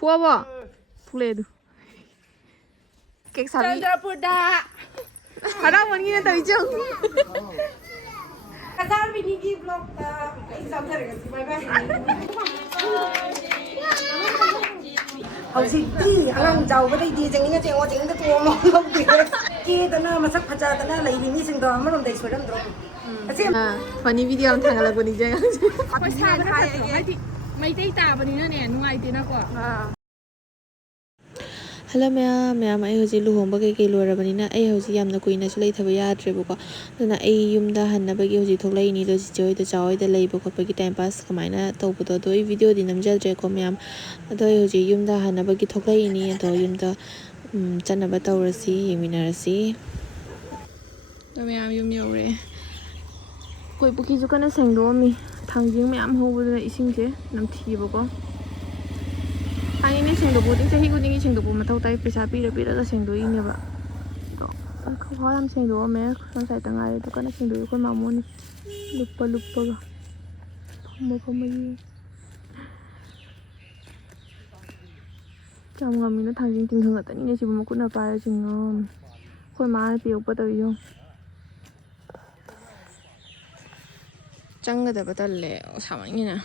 puaba puledu kek sabi Chandrapurda harang mani na tayo jeng kasar binigi vlog exam tharaga bye bye hꯧꯖꯤꯛꯇꯤ ꯑꯉꯥꯡ ꯆꯥꯎꯕꯗꯩꯗꯤ ꯆꯦꯡꯅ ꯆꯦꯡꯉꯣ ꯆꯦꯡꯗ ꯇꯣꯡꯉꯣ ꯂꯧꯗꯦ ꯀꯦꯗꯅ ꯃꯁꯛ ꯐꯖꯗꯅ ꯂꯩꯔꯤ ꯃꯤꯁꯤꯡꯗꯣ ꯑꯃꯔꯣꯝꯗ ꯁꯣꯏꯔꯝꯗ꯭ꯔꯣ funny video am thangalagoni jeng ꯄꯩꯁꯥ ꯊꯥꯏꯌꯦ ꯍꯥꯏꯗꯤ ꯃꯩꯇꯩ ꯇꯥꯕꯅꯤꯅꯅꯦ ꯅꯨꯡꯉꯥꯏꯇꯦꯅꯀꯣ ꯍꯜꯂꯣ ꯃꯌꯥꯝ ꯑꯩ ꯍꯧꯖꯤꯛ ꯂꯨꯍꯣꯡꯕ ꯀꯩꯀꯩ ꯂꯣꯏꯔꯕꯅꯤꯅ ꯑꯩ ꯍꯧꯖꯤꯛ ꯌꯥꯝꯅ ꯀꯨꯏꯅꯁꯨ ꯂꯩꯊꯕ ꯌꯥꯗ꯭ꯔꯦꯕꯀꯣ ꯑꯗꯨꯅ ꯑꯩ ꯌꯨꯝꯗ ꯍꯟꯅꯕꯒꯤ ꯍꯧꯖꯤꯛ ꯊꯣꯛꯂꯛꯏꯅꯤ ꯑꯗꯣ ꯆꯤꯆꯦ ꯍꯣꯏꯗ ꯆꯥ ꯍꯣꯏꯗ ꯂꯩꯕ ꯈꯣꯠꯄꯒꯤ ꯇꯥꯏꯝ ꯄꯥꯁ ꯀꯃꯥꯏꯅ ꯇꯧꯕꯗꯣ ꯑꯗꯣ ꯑꯩ ꯚꯤꯗꯤꯑꯣꯗꯤ ꯅꯝꯖꯗ꯭ꯔꯦꯀꯣ ꯃꯌꯥꯝ ꯑꯗꯣ ꯑꯩ ꯍꯧꯖꯤꯛ ꯌꯨꯝꯗ ꯍꯟꯅꯕꯒꯤ ꯊꯣꯛꯂꯛꯏꯅꯤ ꯑꯗꯣ ꯌꯨꯝꯗ ꯆꯠꯅꯕ ꯇꯧꯔꯁꯤ ꯌꯦꯡꯃꯤꯟꯅꯔꯁꯤ mayam yum yore koi puki ju kana sengdomi thangjing mayam hobuduna isingse namthibako Ini sing dobu, ini sih gue sing dobu matau tapi bisa pira ke sing doi ini ba. Tuh, aku halam sing dobu mer, kan saya tengah itu kan sing doi kan mamu nih lupa ga. Kamu ini. Kamu ngambil thangjing tinggal nggak tadi ini sih mau kuna apa sih ngom. Kau mana piu apa tuh yo? Jangan ada betul le, sama ini na.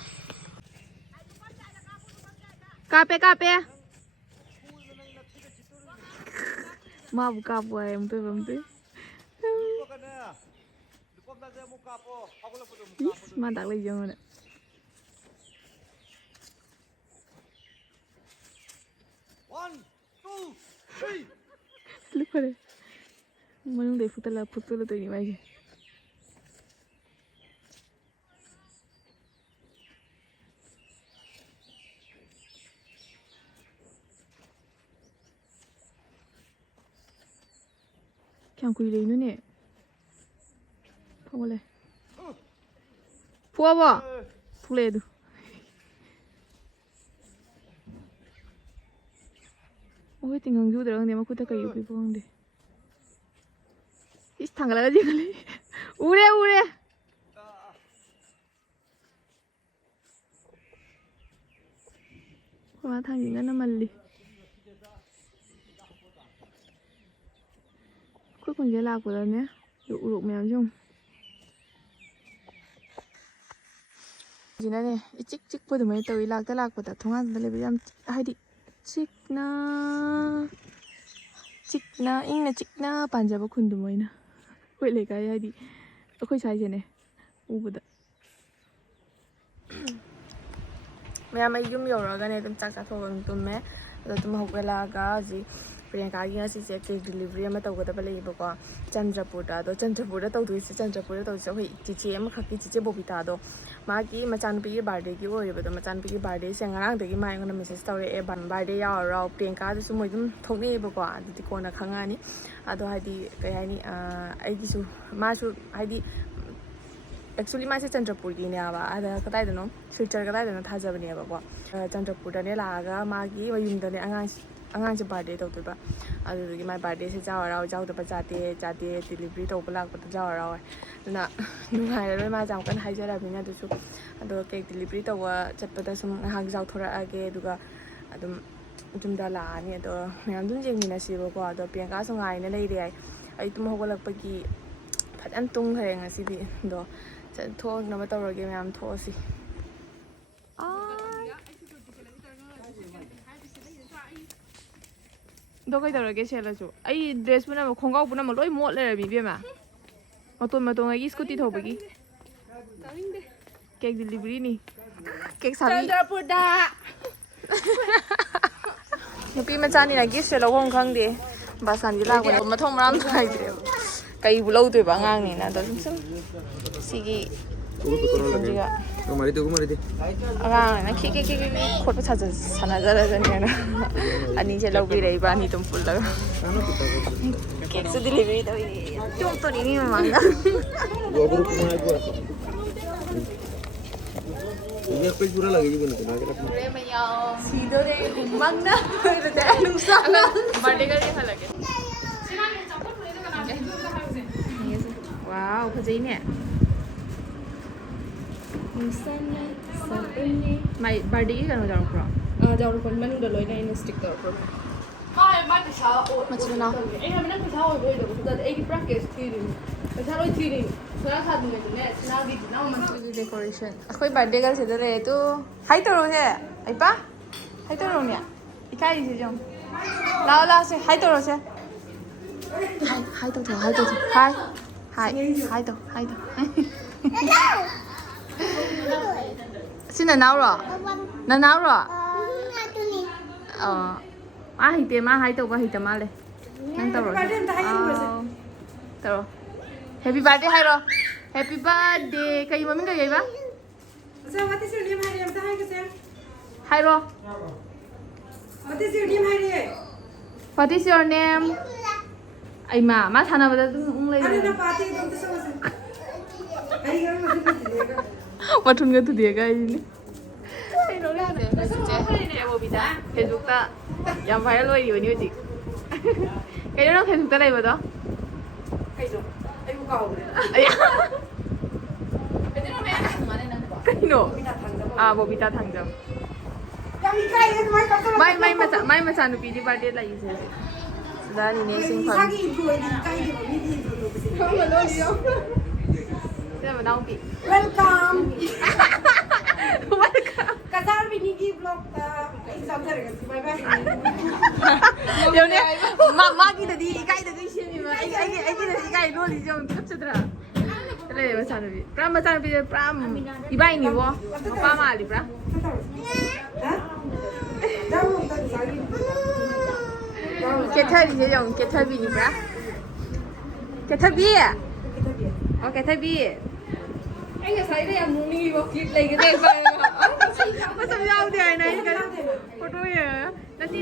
Kape Ma buka apa ya bempe Madak lagi jangan ada One, two, three lupa deh mana deh putar tuh ini lagi Kaya kuy lay nun eh. Pawala. Puwa puledu. Oh, tinggal juga orang dia makuta kayu kayu pun deh. Is tanggal aja kali. Ure. Wah, tanggal na mali. Kung jala ko lang niya, uruk mayam yung. Jina ne, chik po dumay tawi lag po ta thunga dali biyam hadi chik na panjaba kundu moy na. Koi le kai hadi. Koi sai jene. Ubuda. Mayam ay yum yoraga ne dum chak thogon tumme. Ado tum hogalaga ji Priyanka gi ngasi se cake delivery ama tawgada balibako Chandrapurda do Chandrapurda tawduise Chandrapurda tawse hoi chiche ama khaki chiche bobita do magi machanpi birthday gi oibado machanpi gi birthday se ngarang dagi mai ngona message tawre e ban birthday ya raw Priyanka du su moidum thokne bako adudi kona khangani ado hadi kai hani ai gi su ma su hadi Actually, my Chandrapur gi ne aba ada katai dano future katai dano thajabani aba ko Chandrapurda ne laga magi mayumda ne angang se birthday tau tuba adu gi my birthday se jaw raw jaw da jate delivery tau balak pa jaw raw na nungai roi ma jam kan haijara bina du su adu cake delivery tau wa chatpada sum hang jaw thora age duga adum da la ni adu myam dum jeng mina si ba ko adu Priyanka so ngai na lei re ai tum hogolak pa gi phadan tung khare ngasi di do tho na ma tawroge myam tho si Do kai tawroge sela chu ai dress buna ma khongau buna ma loi mot le ra bi be ma maton ai scooty thobagi cake delivery ni cake sabi Chandrapurda nupi macha ni na gift se lawong khang de basan gi lagwa ma thong ram thai dire kai bu lau tui ba ngang ni na do sum sigi sinjiga Mari de. Agang na ki khot pa cha sana jara jani na ani je lau bi rei ba ni tum pul la cake se delivery do tum to ni manga Gua guru kumai gua. Ini apa pura lagi juga nih kena kena. re ma yaw si do re humang na re da nung sa na birthday ka ri ha lage wow phajai ne my birthday ka no jaro pro ꯌꯥꯎꯔꯛꯄ ꯃꯅꯨꯡꯗ ꯂꯣꯏꯅ ꯑꯩꯅ stick ꯇꯧꯔꯛꯄ ꯃꯥ ꯄꯩꯁꯥ ꯃꯆꯤꯟ ꯃꯅꯥꯎ ꯑꯩ ꯍꯥꯏꯕ ꯅꯪ ꯄꯩꯁꯥ ꯑꯣꯏꯕ ꯑꯣꯏꯗꯕ ꯑꯩꯒꯤ ꯄꯨꯔꯥ ꯀꯦꯁ ꯊꯤꯔꯤꯅꯤ ꯄꯩꯁꯥ ꯂꯣꯏ ꯊꯤꯔꯤꯅꯤ ꯁꯅꯥ ꯁꯥꯗꯨꯅꯦ ꯁꯅꯥꯒꯤꯗꯨꯅ ꯃꯟꯊꯂꯤ ꯗꯦꯀꯣꯔꯦꯁꯟ ꯑꯩꯈꯣꯏ ꯕꯥꯔꯗꯦꯒ ꯁꯤꯗ ꯂꯩꯔꯦ ꯇꯨ ꯍꯥꯏ ꯇꯧꯔꯣꯁꯦ ꯑꯩꯄꯥ ꯍꯥꯏ ꯇꯧꯔꯣꯅꯦ ꯏꯀꯥꯏꯔꯤꯁꯦ ꯌꯦꯡꯉꯣ ꯂꯥꯛꯑꯣ ꯂꯥꯛꯑꯣꯁꯦ ꯍꯥꯏ ꯇꯧꯔꯣꯁꯦ ꯍꯥꯏ ꯇꯧꯊꯣ ꯍꯥꯏ ꯇꯧꯊꯣ ꯍꯥꯏ ꯇꯧ ꯁꯤ ꯅꯅꯥꯎꯔꯣ ꯅꯅꯥꯎꯔꯣ ꯃꯥ ꯍꯩꯇꯦ ꯃꯥ ꯍꯥꯏ ꯇꯧꯕ ꯍꯩꯇ ꯃꯥꯜꯂꯦ ꯅꯪ ꯇꯧꯔꯣ ꯇꯧꯔꯣ ꯍꯦꯄꯤ ꯕꯥꯔꯗꯦ ꯍꯥꯏꯔꯣ ꯍꯦꯄꯤ ꯕꯥꯔꯗꯦ ꯀꯩ ꯃꯃꯤꯡ ꯀꯩ ꯀꯩꯕ ꯍꯥꯏꯔꯣ What is your name? ꯑꯩ ꯃꯥ ꯁꯥꯟꯅꯕꯗ ꯑꯗꯨꯝ ꯂꯩꯔꯦ ꯃꯊꯨꯟꯒ ꯊꯨꯗꯦꯛꯒ ꯑꯩꯅꯦ ꯐꯦꯁꯕꯨꯛꯇ ꯌꯥꯝ ꯚꯥꯏꯔꯦꯜ ꯑꯣꯏꯔꯤꯕꯅꯤ ꯍꯧꯖꯤꯛ ꯀꯩꯅꯣ ꯅꯪ ꯐꯦꯁꯕꯨꯛꯇ ꯂꯩꯕꯗꯣ ꯀꯩꯅꯣ ꯕꯣꯕꯤꯇꯥ ꯊꯥꯡꯖꯝ ꯃꯥꯏ ꯃꯆꯥꯅꯨꯄꯤꯗꯤ ꯕꯥꯔꯗꯦ ꯂꯩꯁꯦ ꯁꯤꯗꯅꯤꯅꯦ ꯏꯁꯤꯡ ꯐꯪꯉꯤ ꯁꯤꯗ ꯃꯅꯥꯎꯄꯤ ꯋꯦꯜꯀꯝ ꯀꯖꯥꯔꯕꯤꯅꯤꯒꯤ ꯕ꯭ꯂꯣꯛꯇ ꯑꯩ ꯆꯥꯎꯊꯔꯒꯁꯤ ꯕꯥꯏ ꯕꯥꯏ ꯌꯧꯅꯦ ꯃꯥꯒꯤꯗꯗꯤ ꯏꯀꯥꯏꯗꯗꯤ ꯁꯦꯝꯃꯤꯕ ꯑꯩꯒꯤꯗꯗꯤ ꯏꯀꯥꯏ ꯂꯣꯜꯂꯤꯁꯦ ꯌꯧꯅ ꯊꯨꯞꯆꯗ꯭ꯔꯥ ꯂꯩꯔꯦ ꯃꯆꯥꯅꯨꯄꯤ ꯄꯨꯔꯥ ꯃꯆꯥꯅꯨꯄꯤꯁꯦ ꯄꯨꯔꯥ ꯏꯕꯥꯏꯅꯤꯕꯣ ꯃꯄꯥ ꯃꯥꯜꯂꯤꯕ꯭ꯔꯥ ꯀꯦꯊꯔꯤꯁꯦ ꯌꯦꯡꯉꯨ ꯀꯦꯊꯕꯤꯅꯤ ꯄꯨꯔꯥ ꯀꯦꯊꯕꯤ ꯑꯣ ꯀꯦꯊꯕꯤ ꯑꯩ ꯉꯁꯥꯏꯗ ꯌꯥꯝ ꯅꯣꯛꯅꯤꯡꯉꯤꯕ ꯀ꯭ꯂꯤꯞ ꯂꯩꯒꯗꯦ ꯃꯇꯝ ꯌꯥꯎꯗꯦ ꯍꯥꯏꯅ ꯑꯩ ꯐꯣꯇꯣ ꯌꯦꯡꯉꯒ ꯅꯠꯇꯦ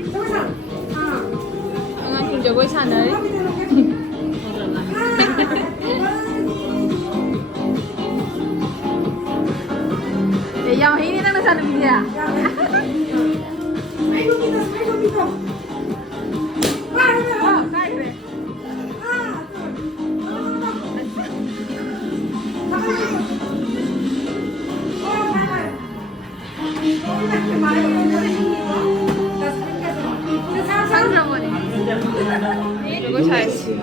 ꯑꯉꯥꯡꯁꯤꯡ ꯖꯒꯣꯏ ꯁꯥꯟꯅꯔꯤ ꯌꯥꯝ ꯍꯩꯅꯦ ꯅꯪ ꯅꯆꯥꯅꯨꯄꯤꯁꯦ ꯀꯥꯏꯈ꯭ꯔꯦ 상스러워니 이거 잘했지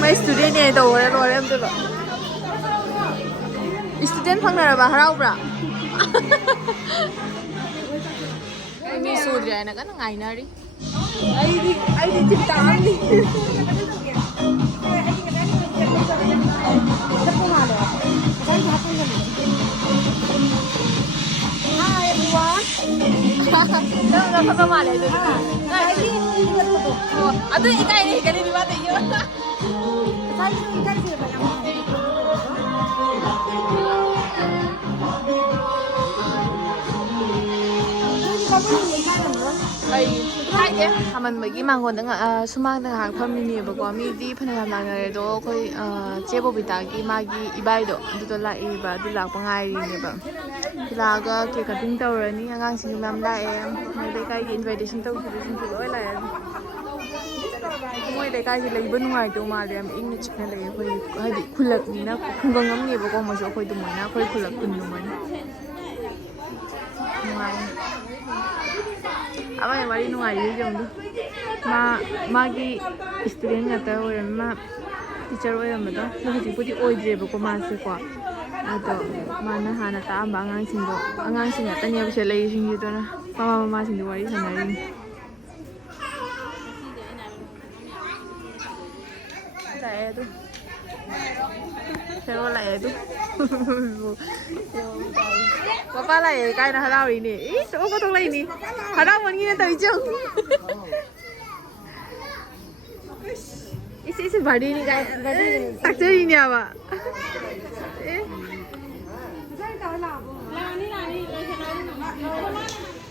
mấy student này đầu rồi em được student 방나라봐 하라우브라 미 소드리야 나 가는 아이나리 아이디 집다 아니 Hi everyone. Jangan apa malah itu. Aduh ikan ini kali di mana ya? Saya ikan sih banyak. ꯑꯩ ꯍꯥꯏꯗꯦ ꯊꯥꯃꯟꯕꯒꯤ ꯃꯥꯡꯒꯣꯟꯗ ꯁꯨꯃꯥꯡꯗ ꯉꯥꯏꯍꯥꯛ ꯐꯝꯃꯤꯅꯦꯕꯀꯣ ꯃꯤꯗꯤ ꯐꯅꯌꯥꯝ ꯂꯥꯛꯅꯔꯦ ꯑꯗꯣ ꯑꯩꯈꯣꯏ ꯆꯦ ꯕꯣꯕꯤꯇꯥꯒꯤ ꯃꯥꯒꯤ ꯏꯕꯥꯏꯗꯣ ꯑꯗꯨꯗꯣ ꯂꯥꯛꯏꯕ ꯑꯗꯨ ꯂꯥꯛꯄ ꯉꯥꯏꯔꯤꯅꯦꯕ ꯂꯥꯛꯑꯒ ꯀꯦꯛ ꯀꯠꯇꯤꯡ ꯇꯧꯔꯅꯤ ꯑꯉꯥꯡꯁꯤꯡꯁꯨ ꯃꯌꯥꯝ ꯂꯥꯛꯑꯦ ꯃꯣꯏ ꯂꯩꯀꯥꯏꯒꯤ ꯏꯟꯚꯥꯏꯇꯦꯁꯟ ꯇꯧꯈꯤꯕꯁꯤꯡꯁꯨ ꯂꯣꯏ ꯂꯥꯛꯑꯦ ꯃꯣꯏ ꯂꯩꯀꯥꯏꯁꯦ ꯂꯩꯕ ꯅꯨꯡꯉꯥꯏꯗꯧ ꯃꯥꯜꯂꯦ ꯌꯥꯝ ꯏꯪꯅ ꯆꯤꯛꯅ ꯂꯩꯌꯦ ꯑꯩꯈꯣꯏ ꯍꯥꯏꯗꯤ ꯈꯨꯜꯂꯛꯅꯤꯅ ꯈꯨꯡꯒꯪ ꯑꯃꯅꯦꯕꯀꯣ ꯃꯣꯏꯁꯨ ꯑꯩꯈꯣꯏ ꯑꯗꯨꯃꯥꯏꯅ ꯑꯩꯈꯣꯏ ꯈꯨꯜꯂꯛ ꯈꯨꯟꯗꯨꯃꯥꯏꯅ ꯅꯨꯡꯉꯥꯏ ꯑꯃ ꯋꯥꯔꯤ ꯅꯨꯡꯉꯥꯏꯔꯤ ꯌꯦꯡꯉꯨ ꯃꯥꯒꯤ ꯏꯁꯇꯨꯗꯦꯟ ꯉꯥꯛꯇ ꯑꯣꯏꯔꯝꯃꯤ ꯃꯥ ꯇꯤꯆꯔ ꯑꯣꯏꯔꯝꯕꯗꯣ ꯍꯧꯖꯤꯛꯄꯨꯗꯤ ꯑꯣꯏꯗ꯭ꯔꯦꯕꯀꯣ ꯃꯥꯁꯦꯀꯣ ꯑꯗꯣ ꯃꯥꯅ ꯍꯥꯟꯅ ꯇꯥꯛꯑꯝꯕ ꯑꯉꯥꯡꯁꯤꯡ ꯉꯥꯛꯇꯅꯦꯕ ꯁꯤꯗ ꯂꯩꯔꯤꯁꯤꯡꯁꯤꯗꯨꯅ ꯃꯃꯥꯁꯤꯡꯗꯣ ꯋꯥꯔꯤ ꯁꯥꯟꯅꯔꯤꯅꯤ ꯂꯥꯛꯑꯦ ꯑꯗꯨ ꯍꯦꯔꯣ ꯂꯥꯛꯑꯦ ꯑꯗꯨ ꯄꯄꯥ ꯂꯥꯛꯑꯦ ꯀꯥꯏꯅ ꯍꯔꯥꯎꯔꯤꯅꯦ ꯏꯁ ꯑꯣ ꯊꯣꯛꯂꯛꯏꯅꯤ ꯍꯔꯥꯎꯃꯟꯒꯤꯅ ꯇꯧꯔꯤꯁꯦ ꯏꯁ ꯕꯥꯔꯗꯦꯅꯤ ꯀꯥꯏ ꯇꯥꯛꯆꯔꯤꯅꯦꯕ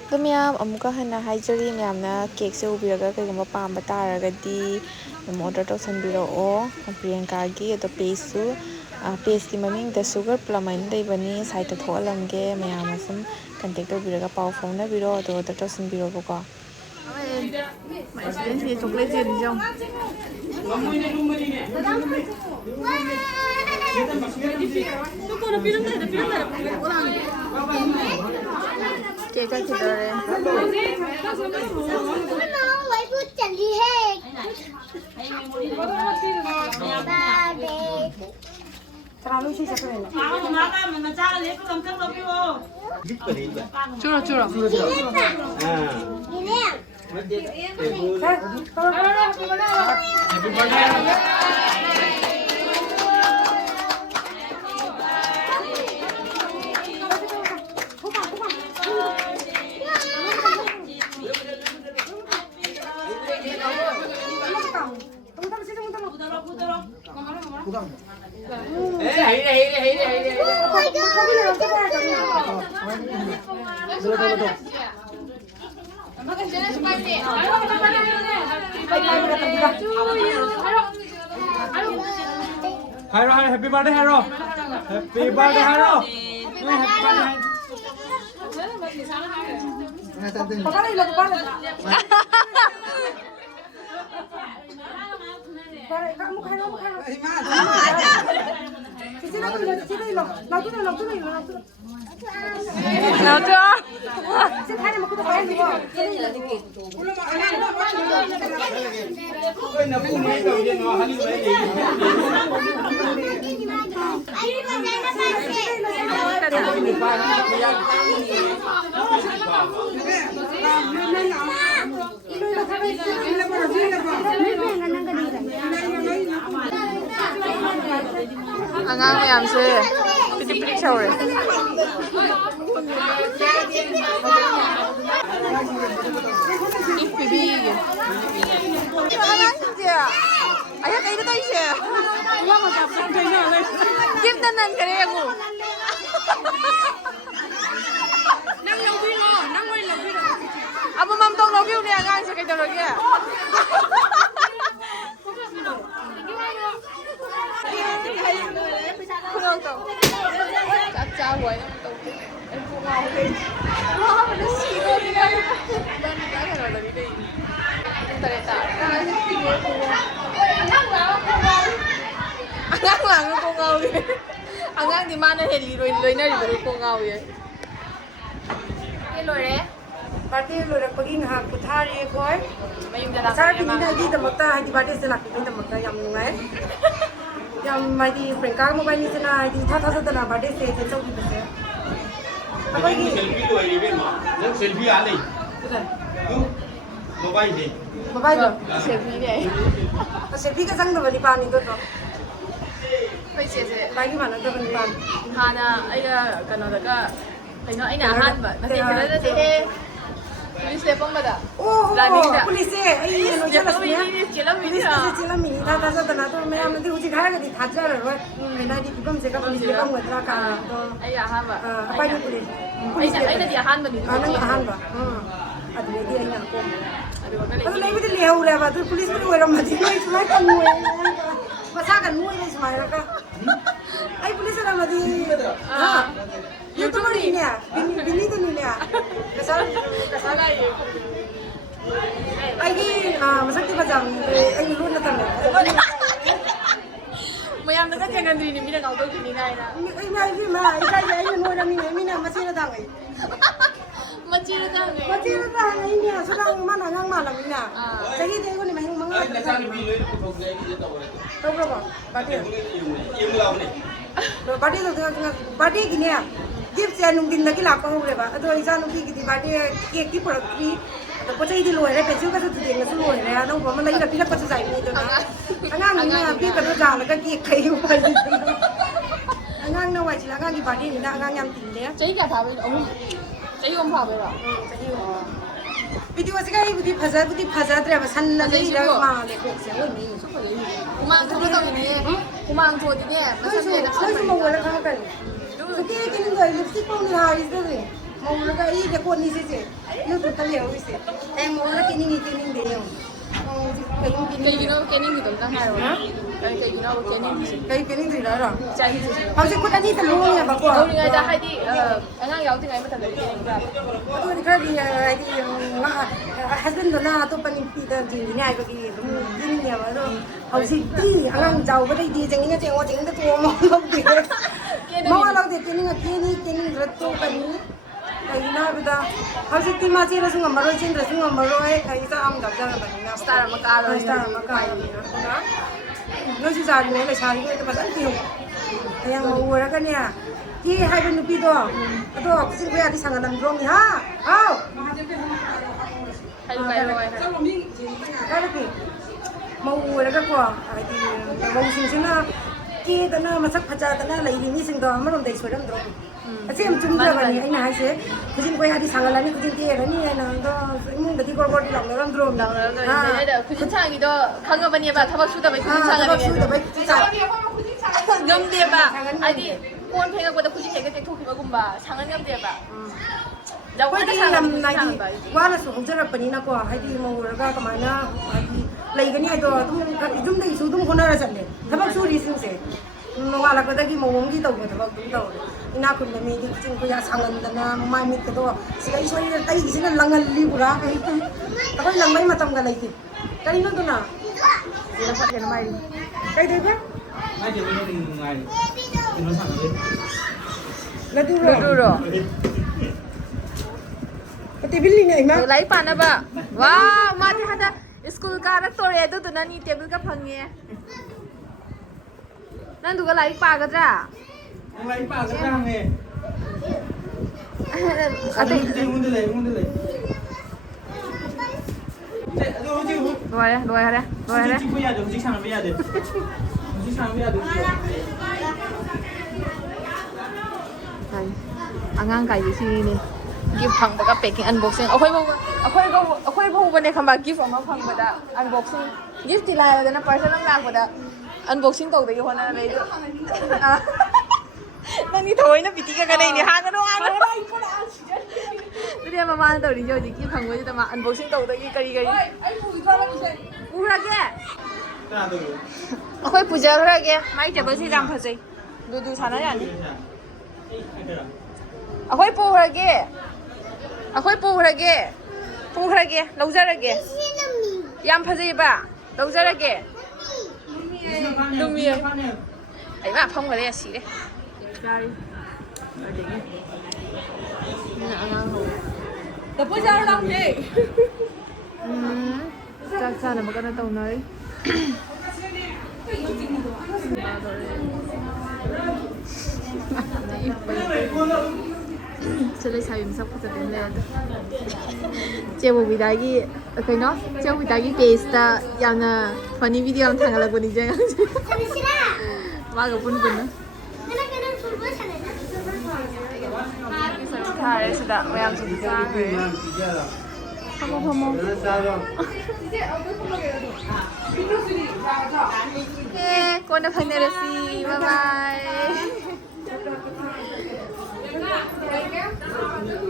ꯑꯗꯣ ꯃꯌꯥꯝ ꯑꯃꯨꯛꯀ ꯍꯟꯅ ꯍꯥꯏꯖꯔꯤ ꯃꯌꯥꯝꯅ ꯀꯦꯛꯁꯦ ꯎꯕꯤꯔꯒ ꯀꯩꯒꯨꯝꯕ ꯄꯥꯝꯕ ꯇꯥꯔꯒꯗꯤ ꯑꯗꯨꯝ ꯑꯣꯔꯗꯔ ꯇꯧꯁꯟꯕꯤꯔꯛꯑꯣ ꯄ꯭ꯔꯤꯌꯥꯡꯀꯥꯒꯤ ꯑꯗꯣ ꯄꯦꯖꯀꯤ ꯃꯃꯤꯡꯗ ꯁꯨꯒꯔ ꯄ꯭ꯂꯝ ꯍꯥꯏꯅ ꯂꯩꯕꯅꯤ ꯁꯥꯏꯠꯇ ꯊꯣꯛꯍꯜꯂꯝꯒꯦ ꯃꯌꯥꯝꯅ ꯁꯨꯝ ꯀꯟꯇꯦꯛ ꯇꯧꯕꯤꯔꯒ ꯄꯥꯎ ꯐꯥꯎꯅꯕꯤꯔꯣ ꯑꯗꯣ ꯑꯣꯔꯗꯔ ꯇꯧꯁꯟꯕꯤꯔꯣꯕꯀꯣ ꯆꯣꯀ꯭ꯂꯦꯠ ꯆꯦꯜꯂꯤꯁꯦ केक किधर है वही पूछ चली है Terlalu sih cakap ni. चूड़ा चूड़ा ini Hero, happy birthday, Hero. Happy birthday, Hero. Happy birthday. Papa lagi lah, papa lagi. Kamu kamu kamu. Cici lagi lo, cici lagi lo. Lalu tu, lalu tu, lalu tu. nào chưa Cici hari mau kita bayar ni kok. Cici lagi. angang mayamse pitik-pitik sore bibi angang je ayah kayak itu aja kim tenan kare aku nang lobi lo nang lobi lo apa mam tong lobi ni angang se kayak itu lagi không đâu chắc chắn rồi em không ngon đi wow nó xì luôn đi đây bên cái này là đi đi chúng ta để tạo angang lang cô ngầu đi angang thì mana heli rồi lấy nơi để cô ngầu vậy cái rồi đấy Party lo rak pagi ngah puthari koi. mayung dah Sar pini na di tamakta hadi party se lak pini tamakta yam nungai. Yam mai di prank mobile ni sena di tha tha sa na party se se chok di se. Apa lagi? Selfie tu ini ben, nak selfie alih. Tu, mobile ni. Mobile lo. selfie đấy Selfie ka sang do bani pani do to. bây giờ sẽ Lagi mana do bani pan. Hana aiga kanadaga kaino aina ahanba nasi pinada tehe police lepang bada Oh, Running dah. police ai no jala sunya. Jelam ini Police se chila mini tha tha sa na to me am di uji khaya ka di tha jar ro. Me na di ibam se ka police lepang wa tra ka to. aiga ahanba Apa ni police? aina dia ahanba ni Anang ahan ba. Adu di ai na ko. aduh bakal Aduh lagi betul lihat ulah apa tu polis tu orang mati mai semua kan muai. Masa kan muai ni semua mereka. Ai polis orang mati. Ha. YouTube ni ni ah. Bini tu ni ah. Kesal kesal lagi ai ni masa tu macam ai lu nak tahu. mayam dekat jangan diri ni mina kau tu kini nai na Ai mai ni mai ai ai muai dah mina masih nak tahu. macam tu kan Masih nak tahu ini ah. Sudah mana ngang malam mina. Jadi dia ni mahu mangat. Nak selfie lo itu foto gaya kita tahu. Tahu berapa? Bati. Yang lau ni. Bati tu bati gini ah. Gift saya nungguin lagi lapar ho reba. Aduh isa nungguin gitu bati cake di produk ni. Aduh pocah ini luar reba. Pensiun kasut tu dia ngasih luar reba. Aduh bawa lagi dah pilih pocah saya ni tu na. Angang ni ambil kerja jalan kan cake kayu pasti. Angang na wajib angang di bati ni na angang yang tinggi. jadi क्या था भाई jadi om phá vậy rồi Video sekarang budi fasa terus san na jadi dah mah lekuk saya ni. kumang tu tu ini kumang tu ini macam ni nak Saya semua orang kamu kan. Setiap kini tu lipstick pun dah habis tu. Mau nak ini dia pun ni sih. Ini tu tali habis sih. Mau nak kini dia. cây gì nó cây này thì tụi ta hay rồi ꯀꯩꯒꯤꯅꯣ ꯀꯦꯅꯤꯡꯁꯦ ꯀꯩ ꯀꯦꯅꯤꯡꯗ꯭ꯔꯤꯔꯣ ꯆꯥꯏꯁꯦ ꯍꯧꯖꯤꯛ ꯈꯨꯠ ꯑꯅꯤꯗ ꯂꯣꯡꯉꯦꯕꯀꯣ ꯇꯧꯔꯤꯉꯩꯗ ꯍꯥꯏꯗꯤ ꯑꯉꯥꯡ ꯌꯥꯎꯗ꯭ꯔꯤꯉꯩ ꯃꯇꯝꯗꯗꯤ ꯀꯦꯅꯤꯡꯕ꯭ꯔꯥ ꯑꯗꯨꯗꯤ ꯈꯔꯗꯤ ꯍꯥꯏꯗꯤ ꯍꯁꯕꯦꯟꯗꯨꯅ ꯑꯇꯣꯞꯄ ꯅꯨꯄꯤꯗ ꯆꯤꯡꯈꯤꯅꯤ ꯍꯥꯏꯕꯒꯤ ꯑꯗꯨꯝ ꯀꯦꯅꯤꯡꯉꯦꯕ ꯑꯗꯣ ꯍꯧꯖꯤꯛꯇꯤ ꯑꯉꯥꯡ ꯆꯥꯎꯕꯗꯩꯗꯤ ꯆꯦꯡꯅꯤꯡꯉ ꯆꯦꯡꯉꯣ ꯆꯦꯡꯅꯤꯡꯗ ꯆꯣꯡꯉꯣ ꯂꯧꯗꯦ ꯃꯋꯥ ꯂꯧꯗꯦ ꯀꯦꯅꯤꯡꯉ ꯀꯦꯅꯤ ꯀꯦꯅꯤꯡꯗ꯭ꯔ ꯇꯣꯛꯀꯅꯤ ꯀꯩꯒꯤꯅꯣ ꯍꯥꯏꯕꯗ ꯍꯧꯖꯤꯛꯇꯤ ꯃꯥ ꯆꯦꯜꯂꯁꯨ ꯉꯝꯃꯔꯣꯏ ꯆꯦꯟꯗ꯭ꯔꯁꯨ ꯉꯝꯃꯔꯣꯏ ꯏꯆꯥ ꯑꯃ ꯌꯥꯎꯖꯔꯕꯅꯤꯅ ꯁ꯭ꯇꯥꯔ ꯑꯃ ꯀꯥꯔꯣꯏ ꯁ꯭ꯇꯥꯔ ꯑꯃ ꯀꯥꯔꯕꯅꯤꯅ ꯑꯗꯨꯅ ꯅꯣꯏꯁꯨ ꯆꯥꯔꯤꯉꯩ ꯂꯩꯁꯥꯔꯤꯉꯩꯗ ꯐꯖꯅ ꯀꯦꯌꯨ ꯍꯌꯦꯡ ꯃꯧ ꯑꯣꯏꯔꯒꯅꯦ ꯀꯦ ꯍꯥꯏꯕ ꯅꯨꯄꯤꯗꯣ ꯑꯗꯣ ꯈꯨꯆꯤꯟ ꯈꯨꯌꯥꯗꯤ ꯁꯥꯡꯍꯜꯂꯝꯗ꯭ꯔꯣꯝꯅꯤ ꯍꯥ ꯍꯥꯎ ꯍꯥꯏꯔꯛꯀꯦ ꯃꯧ ꯑꯣꯏꯔꯒꯀꯣ ꯍꯥꯏꯗꯤ ꯃꯧꯁꯤꯡꯁꯤꯅ ꯀꯦꯗꯅ ꯃꯁꯛ ꯐꯖꯗꯅ ꯂꯩꯔꯤ ꯃꯤꯁꯤꯡꯗꯣ ꯑꯃꯔꯣꯝꯗ ꯁꯣꯏꯔꯝꯗ꯭ꯔꯣ ꯑꯁꯤ ꯌꯥꯝ ꯆꯨꯝꯗ꯭ꯔꯕꯅꯤ ꯑꯩꯅ ꯍꯥꯏꯁꯦ ꯈꯨꯖꯤꯟ ꯈꯣꯏꯌꯥꯗꯤ ꯁꯥꯡꯍꯜꯂꯅꯤ ꯈꯨꯖꯤꯟ ꯇꯦꯔꯅꯤ ꯍꯥꯏꯅ ꯑꯗꯣ ꯏꯃꯨꯡꯗꯗꯤ ꯒꯣꯔꯒꯣꯔꯗꯤ ꯂꯥꯎꯅꯔꯝꯗ꯭ꯔꯣ ꯈꯨꯖꯤꯟ ꯁꯥꯡꯉꯤꯗꯣ ꯈꯪꯉꯕꯅꯦꯕ ꯊꯕꯛ ꯁꯨꯗꯕꯩ ꯈꯨꯖꯤꯟ ꯁꯥꯡꯉꯅꯤꯉꯦ ꯉꯝꯗꯦꯕ ꯍꯥꯏꯗꯤ ꯀꯣꯟ ꯐꯦꯡꯉꯛꯄꯗ ꯈꯨꯖꯤꯟ ꯍꯦꯛꯇ ꯇꯦꯛꯊꯣꯛꯈꯤꯕꯒꯨꯝꯕ ꯁꯥꯡꯍꯟ ꯉꯝꯗꯦꯕ ꯑꯩꯈꯣꯏꯗꯤ ꯌꯥꯝ ꯍꯥꯏꯗꯤ ꯋꯥꯅꯁꯨ ꯍꯧꯖꯔꯛꯄꯅꯤꯅꯀꯣ ꯍꯥꯏꯗꯤ ꯃꯧꯔꯒ ꯀꯃꯥꯏꯅ ꯍꯥꯏꯗꯤ ꯂꯩꯒꯅꯤ ꯍꯥꯏꯗꯣ ꯑꯗꯨꯝ ꯌꯨꯝꯗꯒꯤꯁꯨ ꯑꯗꯨꯝ ꯍꯣꯠꯅꯔ ꯆꯠꯂꯦ ꯊꯕꯛ ꯁꯨꯔꯤꯁꯤꯡꯁꯦ ꯅꯣꯡꯉꯥꯜꯂꯛꯄꯗꯒꯤ ꯃꯑꯣꯡꯒꯤ ꯇꯧꯕ ꯊꯕꯛ ꯑꯗꯨꯝ ꯇꯧꯔꯦ ꯏꯅꯥꯛ ꯈꯨꯟꯕ ꯃꯤꯗꯤ ꯈꯨꯆꯤꯟ ꯈꯨꯌꯥ ꯁꯥꯡꯍꯟꯗꯅ ꯃꯃꯥꯏ ꯃꯤꯠꯀꯗꯣ ꯁꯤꯗ ꯏꯁꯣꯏ ꯇꯩꯒꯤꯁꯤꯅ ꯂꯪꯍꯜꯂꯤ ꯄꯨꯔꯥ ꯑꯩꯈꯣꯏ ꯂꯪꯕꯩ ꯃꯇꯝꯒ ꯂꯩꯇꯦ ꯀꯔꯤꯅꯣ ꯑꯗꯨꯅ ꯀꯩꯗꯧꯕ ꯂꯗꯨꯔꯣ ꯇꯦꯕꯤꯜꯅꯤꯅꯦ ꯏꯃꯥ ꯂꯥꯏꯔꯤꯛ ꯄꯥꯅꯕ ꯋꯥꯎ ꯃꯥꯗꯤ ꯍꯟꯗꯛ ꯁ꯭ꯀꯨꯜ ꯀꯥꯔꯛꯇꯣꯔꯦ ꯑꯗꯨꯗꯨꯅꯅꯤ ꯇꯦꯕꯜꯒ ꯐꯪꯉꯦ ꯅꯪꯗꯨꯒ ꯂꯥꯏꯔꯤꯛ ꯄꯥꯒꯗ꯭ꯔꯥ ꯂꯥꯏꯔꯤꯛ ꯄꯥꯒꯗ꯭ꯔꯥ ꯍꯪꯉꯦ ꯑꯇꯩ ꯑꯩꯉꯣꯟꯗ ꯂꯩ ꯑꯗꯣ ꯍꯧꯖꯤꯛ ꯂꯣꯏꯔꯦ ꯆꯤꯛꯄ ꯌꯥꯗꯦ ꯍꯧꯖꯤꯛ ꯁꯥꯟꯅꯕ ꯌꯥꯗꯦ ꯑꯉꯥꯡ ꯀꯥꯏꯕꯤꯁꯤꯅꯦ ꯒꯤꯐ ꯐꯪꯕꯒ ꯄꯦꯛꯀꯤꯡ ꯑꯟꯕꯣꯛꯁꯤꯡ ꯑꯩꯈꯣꯏ ꯐꯥꯎꯕꯅꯦ ꯈꯪꯕ ꯒꯤꯐ ꯑꯃ ꯐꯪꯕꯗ ꯑꯟꯕꯣꯛꯁꯤꯡ ꯒꯤꯐꯇꯤ ꯂꯥꯏꯔꯗꯅ ꯄꯥꯔꯁꯦꯜ ꯑꯃ ꯂꯥꯛꯄꯗ ꯑꯟꯕꯣꯛꯁꯤꯡ ꯇꯧꯗꯒꯤ ꯍꯣꯠꯅꯔ ꯂꯩꯗꯣ ꯅꯪꯗꯤ ꯊꯑꯣꯏꯅ ꯄꯤꯇꯤꯒ ꯀꯅꯩꯅꯦ ꯍꯥꯡꯒꯅꯣ ꯑꯗꯨꯗꯤ ꯃꯃꯥꯅ ꯇꯧꯔꯤꯁꯦ ꯍꯧꯖꯤꯛꯀꯤ ꯐꯪꯕꯁꯤꯗ ꯃꯥ ꯑꯟꯕꯣꯛꯁꯤꯡ ꯇꯧꯗꯒꯤ ꯀꯔꯤ ꯄꯨꯔꯒꯦ ꯑꯩꯈꯣꯏ ꯄꯨꯖꯈ꯭ꯔꯒꯦ ꯃꯥꯏ ꯇꯦꯕꯜꯁꯤ ꯌꯥꯝ ꯐꯖꯩ ꯂꯨꯗꯨ ꯁꯥꯟꯅ ꯌꯥꯅꯤ ꯑꯩꯈꯣꯏ ꯄꯨꯈ꯭ꯔꯒꯦ ꯂꯧꯖꯔꯒꯦ ꯌꯥꯝ ꯐꯖꯩꯕ ꯂꯧꯖꯔꯒꯦ ꯂꯨꯝꯃꯤ ꯑꯩ ꯃꯥ ꯐꯪꯕꯗ ꯁꯤꯔꯦ ꯆꯥꯛ ꯆꯥꯅꯕ ꯀꯟꯅ ꯇꯧꯅꯔꯤ ꯂꯩꯁꯥꯕꯤ ꯃꯁꯛ ꯐꯖꯕ ꯑꯃ ꯂꯩ ꯑꯗꯣ ꯆꯦꯕꯣꯕꯤꯗꯥꯒꯤ ꯀꯩꯅꯣ ꯆꯦꯕꯣꯕꯤꯗꯥꯒꯤ ꯄꯦꯖꯇ ꯌꯥꯝꯅ ꯐꯅꯤ ꯚꯤꯗꯤꯑꯣ ꯑꯃ ꯊꯥꯒꯠꯂꯛꯄꯅꯤ ꯏꯆꯦ ꯃꯥꯒ ꯄꯨꯟꯅ ꯊꯥꯔꯦ ꯁꯤꯗ ꯃꯌꯥꯝꯁꯨ ꯆꯥꯈ꯭ꯔꯦ ꯐꯝꯃꯣ ꯀꯣꯟꯅ ꯐꯪꯅꯔꯁꯤ ꯕꯥꯏ ꯕꯥꯏ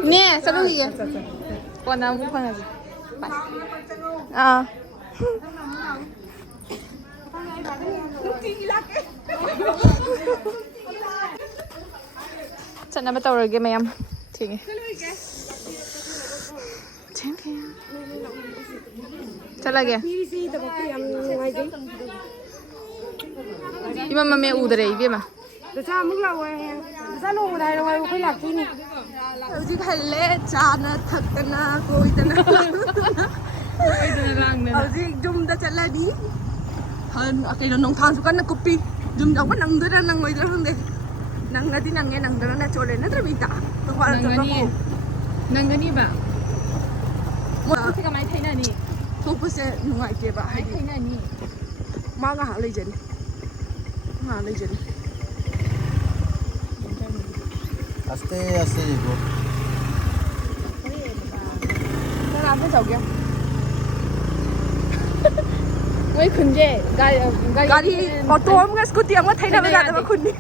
ꯅꯦ ꯆꯠꯂꯨꯈꯤꯒꯦ ꯀꯣꯟꯅ ꯑꯃꯨꯛ ꯐꯪꯉꯁꯤ ꯆꯠꯅꯕ ꯇꯧꯔꯒꯦ ꯃꯌꯥꯝ ꯊꯦꯡꯉꯦ ꯆꯠꯂꯒꯦ 이만 맘에 우드래 이베마 ꯅꯆꯥ ꯑꯃꯨꯛ ꯂꯥꯛꯑꯣ ꯍꯌꯦꯡ ꯅꯆꯥ ꯂꯨꯍꯣꯡꯕꯗ ꯍꯥꯏꯔꯛꯑꯣ ꯑꯩꯈꯣꯏ ꯂꯥꯛꯇꯣꯏꯅꯤ ꯍꯧꯖꯤꯛ ꯍꯜꯂꯦ ꯆꯥꯅ ꯊꯛꯇꯅ ꯀꯣꯏꯗꯅ ꯍꯧꯖꯤꯛ ꯌꯨꯝꯗ ꯆꯠꯂꯅꯤ ꯀꯩꯅꯣ ꯅꯣꯡꯊꯥꯡꯁꯨ ꯀꯟꯅ ꯀꯨꯞꯄꯤ ꯌꯨꯝ ꯌꯧꯕ ꯅꯪꯗꯣꯏꯔꯥ ꯅꯪꯉꯣꯏꯗ꯭ꯔꯥ ꯈꯪꯗꯦ ꯅꯪꯉꯗꯤ ꯅꯪꯉꯦ ꯅꯪꯗ꯭ꯔꯒꯅ ꯆꯣꯠꯂꯦ ꯅꯠꯇ꯭ꯔ ꯃꯤꯇ ꯅꯪꯒꯅꯤꯕ ꯃꯣꯏꯁꯦ ꯀꯃꯥꯏꯅ ꯊꯩꯅꯅꯤ ꯊꯣꯛꯄꯁꯦ ꯅꯨꯡꯉꯥꯏꯇꯦꯕ ꯍꯥꯏꯗꯤ ꯊꯩꯅꯅꯤ ꯃꯥ ꯉꯥꯏꯍꯥꯛ ꯂꯩꯖꯅꯤ 아스테 이거 ꯅꯪ 앞에 저기요 ꯃꯣꯏ ꯈꯨꯟꯁꯦ ꯒꯥꯔꯤ ꯑꯣꯇꯣ ꯑꯃꯒ ꯁ꯭ꯀꯨꯇꯤ ꯑꯃꯒ ꯊꯩꯅꯕ ꯌꯥꯗꯕ ꯈꯨꯟꯅꯤ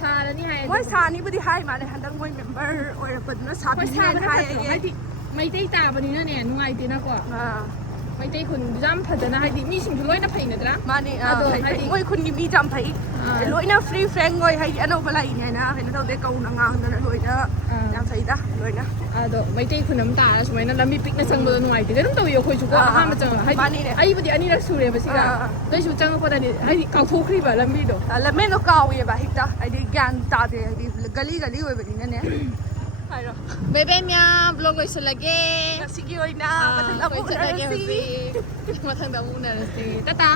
ꯁꯥꯔꯅꯤ ꯍꯥꯏ ꯃꯣꯏ ꯁꯥꯅꯤꯕꯨꯗꯤ ꯍꯥꯏ ꯃꯥꯜꯂꯦ ꯍꯟꯗꯛ ꯃꯣꯏ ꯃꯦꯝꯕꯔ ꯑꯣꯏꯔꯛꯄꯗꯨꯅ ꯁꯥꯕꯤꯅꯦꯅ ꯍꯥꯏꯌꯦ ꯍꯥꯏꯗꯤ ꯃꯩꯇꯩ ꯇꯥꯕꯅꯤꯅꯅꯦ ꯅꯨꯡꯉꯥꯏꯇꯦꯅꯀꯣ ꯃꯩꯇꯩ ꯈꯨꯟꯗꯨ ꯌꯥꯝ ꯐꯖꯅ ꯍꯥꯏꯗꯤ ꯃꯤꯁꯤꯡꯁꯨ ꯂꯣꯏꯅ ꯐꯩꯅꯗ꯭ꯔꯥ ꯃꯥꯅꯦ ꯑꯗꯣ ꯐꯩ ꯍꯥꯏꯗꯤ ꯃꯣꯏ ꯈꯨꯟꯒꯤ ꯃꯤ ꯌꯥꯝ ꯐꯩ ꯂꯣꯏꯅ ꯐ꯭ꯔꯤ ꯐ꯭ꯔꯦꯡ ꯑꯣꯏ ꯍꯥꯏꯗꯤ ꯑꯅꯧꯕ ꯂꯥꯛꯏꯅꯦ ꯍꯥꯏꯅ ꯀꯩꯅꯣ ꯇꯧꯗꯦ ꯀꯧꯅ ꯉꯥꯡꯗꯅ ꯂꯣꯏꯅ ꯌꯥꯝ ꯐꯩꯗ ꯂꯣꯏꯅ ꯑꯗꯣ ꯃꯩꯇꯩ ꯈꯨꯟ ꯑꯃ ꯇꯥꯔ ꯁꯨꯃꯥꯏꯅ ꯂꯝꯕꯤ ꯄꯤꯛꯅ ꯆꯪꯕꯗꯣ ꯅꯨꯡꯉꯥꯏꯇꯦ ꯑꯗꯨꯝ ꯇꯧꯋꯤ ꯑꯩꯈꯣꯏꯁꯨ ꯀꯣ ꯑꯍꯥꯟꯕ ꯆꯪꯉꯒ ꯍꯥꯏꯗꯤ ꯃꯥꯅꯤꯅꯦ. ꯑꯩꯕꯨꯗꯤ ꯑꯅꯤꯔꯛ ꯁꯨꯔꯦꯕ ꯁꯤꯒ ꯑꯗꯨꯏꯁꯨ ꯆꯪꯉꯛꯄꯗꯗꯤ ꯍꯥꯏꯗꯤ ꯀꯥꯎꯊꯣꯛꯈ꯭ꯔꯤꯕ ꯂꯝꯕꯤꯗꯣ ꯂꯝꯃꯦꯟꯗꯣ ꯀꯥꯎꯋꯦꯕ ꯍꯦꯛꯇ ꯍꯥꯏꯗꯤ ꯒ꯭ꯌꯥꯟ ꯇꯥꯗꯦ ꯍꯥꯏꯗꯤ ꯒꯂꯤ ꯒꯂꯤ ꯑꯣꯏꯕꯅꯤꯅꯅꯦ ꯍꯥꯏꯔꯣ ꯕꯦꯕꯦ ꯃꯌꯥꯝ ꯕ꯭ꯂꯣꯛ ꯂꯣꯏꯁꯤꯜꯂꯒꯦ ꯉꯁꯤꯒꯤ ꯑꯣꯏꯅ ꯃꯊꯪꯗ ꯑꯩꯈꯣꯏ ꯑꯃꯨꯛ ꯆꯠꯂꯒꯦ ꯎꯅꯔꯁꯤ ꯍꯧꯖꯤꯛ ꯃꯊꯪꯗ ꯑꯃꯨꯛ ꯎꯅꯔꯁꯤ ꯇꯥꯇꯥ